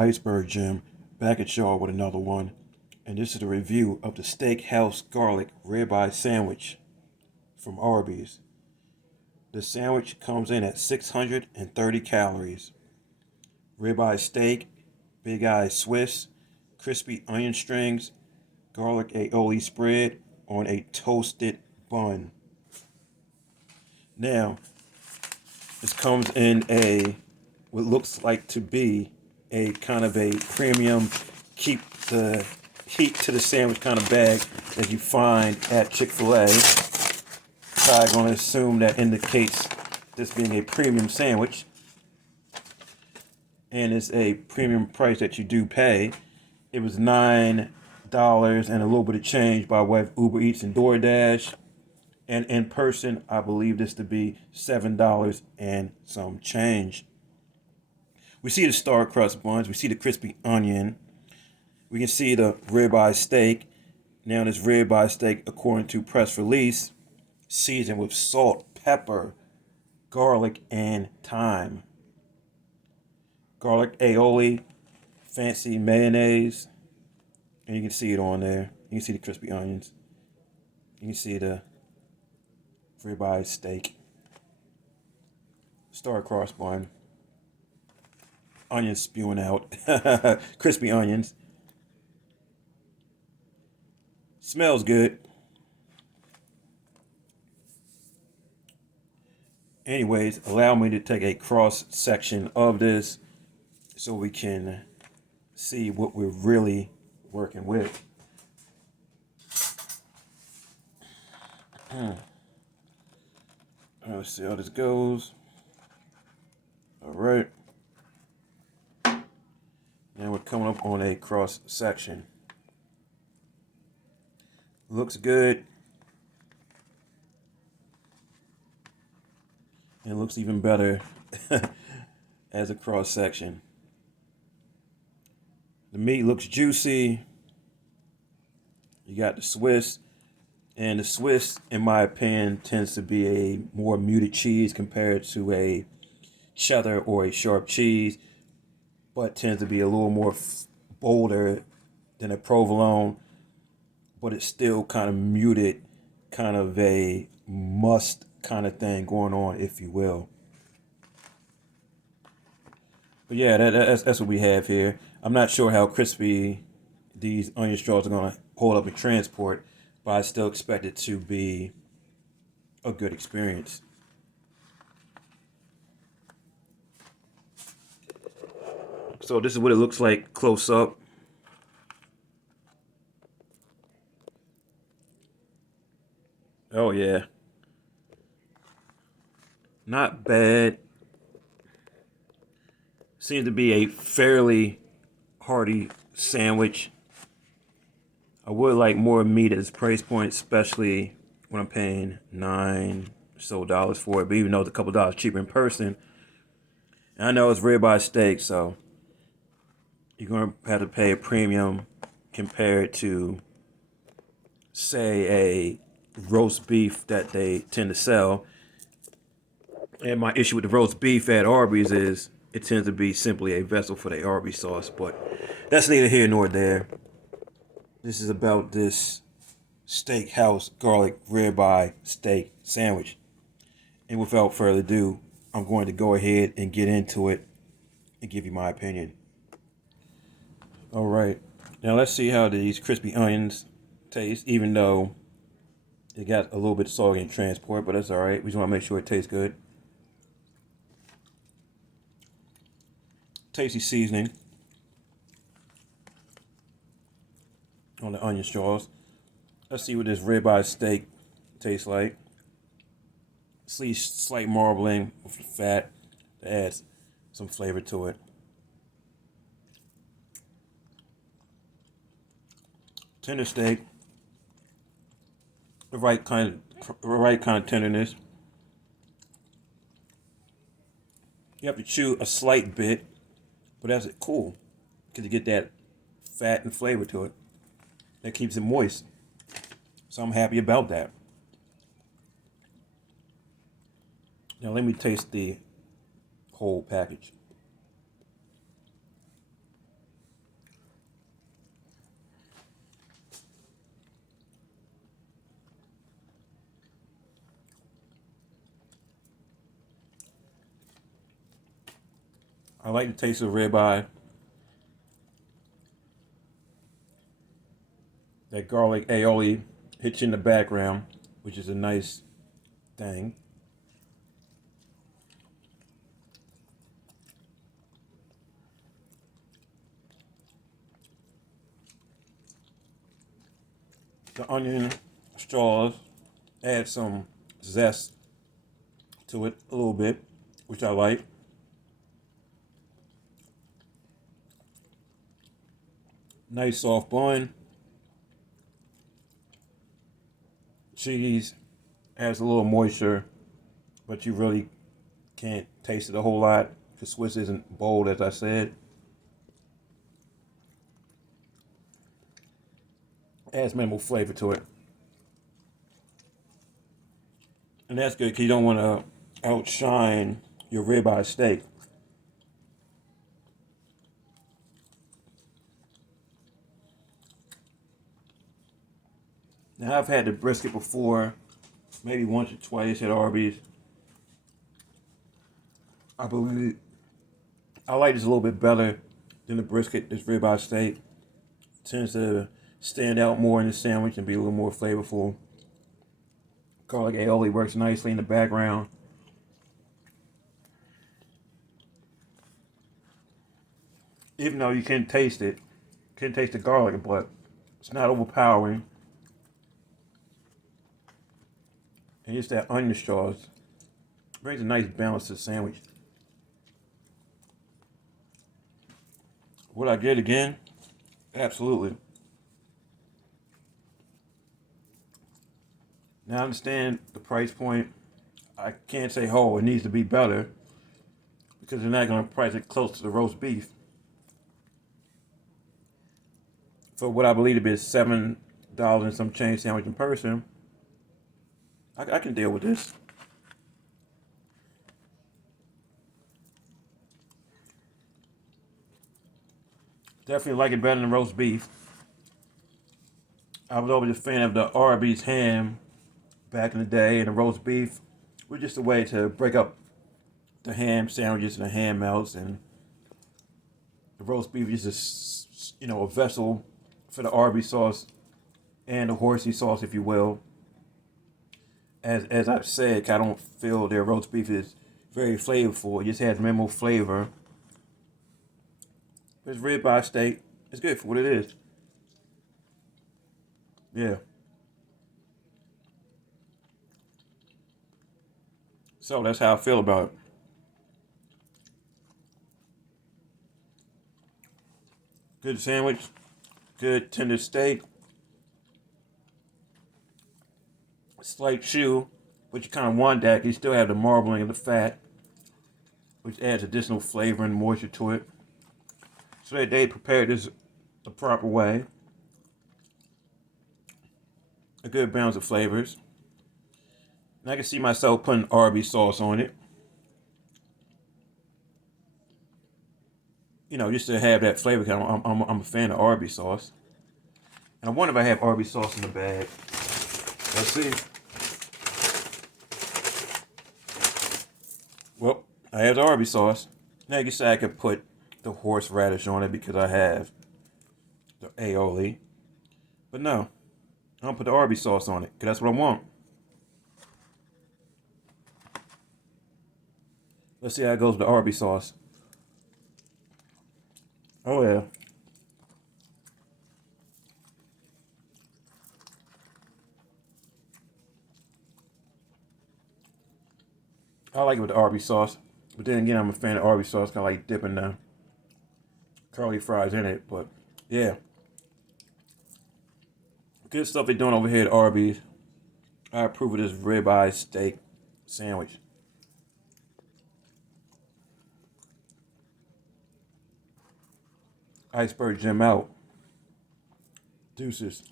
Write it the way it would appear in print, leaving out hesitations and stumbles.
Iceberg Gym, back at y'all with another one. And this is a review of the Steakhouse Garlic Ribeye Sandwich from Arby's. The sandwich comes in at 630 calories. Ribeye steak, big eye Swiss, crispy onion strings, garlic aioli spread on a toasted bun. Now, this comes in what looks like to be a kind of a premium keep the heat to the sandwich kind of bag that you find at Chick-fil-A. So I'm going to assume that indicates this being a premium sandwich, and it's a premium price that you do pay. It was $9 and a little bit of change by way of Uber Eats and DoorDash. And in person, I believe this to be $7 and some change. We see the star crust buns. We see the crispy onion. We can see the ribeye steak. Now this ribeye steak, according to press release, seasoned with salt, pepper, garlic, and thyme. Garlic aioli, fancy mayonnaise. And you can see it on there. You can see the crispy onions. You can see the ribeye steak, star-crossed bun, onions spewing out, crispy onions. Smells good. Anyways, allow me to take a cross section of this so we can see what we're really working with. Let's see how this goes. All right. Now we're coming up on a cross section. Looks good. And it looks even better as a cross section. The meat looks juicy. You got the Swiss. And the Swiss, in my opinion, tends to be a more muted cheese compared to a cheddar or a sharp cheese, but tends to be a little more bolder than a provolone, but it's still kind of muted, kind of a must kind of thing going on, if you will. But yeah, that's what we have here. I'm not sure how crispy these onion straws are going to hold up in transport, but I still expect it to be a good experience. So this is what it looks like close up. Oh yeah. Not bad. Seems to be a fairly hearty sandwich. I would like more meat at this price point, especially when I'm paying $9 or so for it. But even though it's a couple dollars cheaper in person, and I know it's ribeye steak, so you're gonna have to pay a premium compared to, say, a roast beef that they tend to sell. And my issue with the roast beef at Arby's is it tends to be simply a vessel for the Arby sauce, but that's neither here nor there. This is about this Steakhouse garlic ribeye steak sandwich. And without further ado, I'm going to go ahead and get into it and give you my opinion. All right. Now let's see how these crispy onions taste, even though it got a little bit soggy in transport, but that's all right. We just want to make sure it tastes good. Tasty seasoning on the onion straws. Let's see what this ribeye steak tastes like. See slight marbling with the fat that adds some flavor to it. Tender steak, the right kind of tenderness. You have to chew a slight bit, but that's cool because you get that fat and flavor to it. That keeps it moist. So I'm happy about that. Now let me taste the whole package. I like the taste of ribeye. That garlic aioli hits you in the background, which is a nice thing. The onion straws add some zest to it a little bit, which I like. Nice soft bun. Cheese adds a little moisture, but you really can't taste it a whole lot because Swiss isn't bold, as I said. Adds minimal flavor to it. And that's good because you don't want to outshine your ribeye steak. Now, I've had the brisket before, maybe once or twice at Arby's. I believe I like this a little bit better than the brisket. This ribeye steak tends to stand out more in the sandwich and be a little more flavorful. Garlic aioli works nicely in the background. Even though you can taste it, can taste the garlic, but it's not overpowering. And just that onion straws brings a nice balance to the sandwich. Would I get it again? Absolutely. Now I understand the price point. I can't say, oh, it needs to be better because they're not going to price it close to the roast beef. For what I believe to be a $7 and some change sandwich in person, I can deal with this. Definitely like it better than roast beef. I was always a fan of the Arby's ham back in the day, and the roast beef was just a way to break up the ham sandwiches and the ham melts, and the roast beef is just a vessel for the Arby sauce and the horsey sauce, if you will. As I've said, I don't feel their roast beef is very flavorful. It just has minimal flavor. This ribeye steak is good for what it is. Yeah. So that's how I feel about it. Good sandwich, good tender steak, slight chew, but you kind of want that. You still have the marbling of the fat, which adds additional flavor and moisture to it. So that they prepared this the proper way. A good balance of flavors. And I can see myself putting Arby sauce on it. Just to have that flavor. I'm a fan of Arby sauce. And I wonder if I have Arby sauce in the bag. Let's see. Well, I have the Arby sauce. Now you can say I could put the horseradish on it because I have the aioli. But no, I don't put the Arby sauce on it because that's what I want. Let's see how it goes with the Arby sauce. Oh yeah. I like it with the Arby sauce. But then again, I'm a fan of Arby sauce. Kind of like dipping the curly fries in it. But yeah. Good stuff they're doing over here at Arby's. I approve of this ribeye steak sandwich. Iceberg Jim out. Deuces.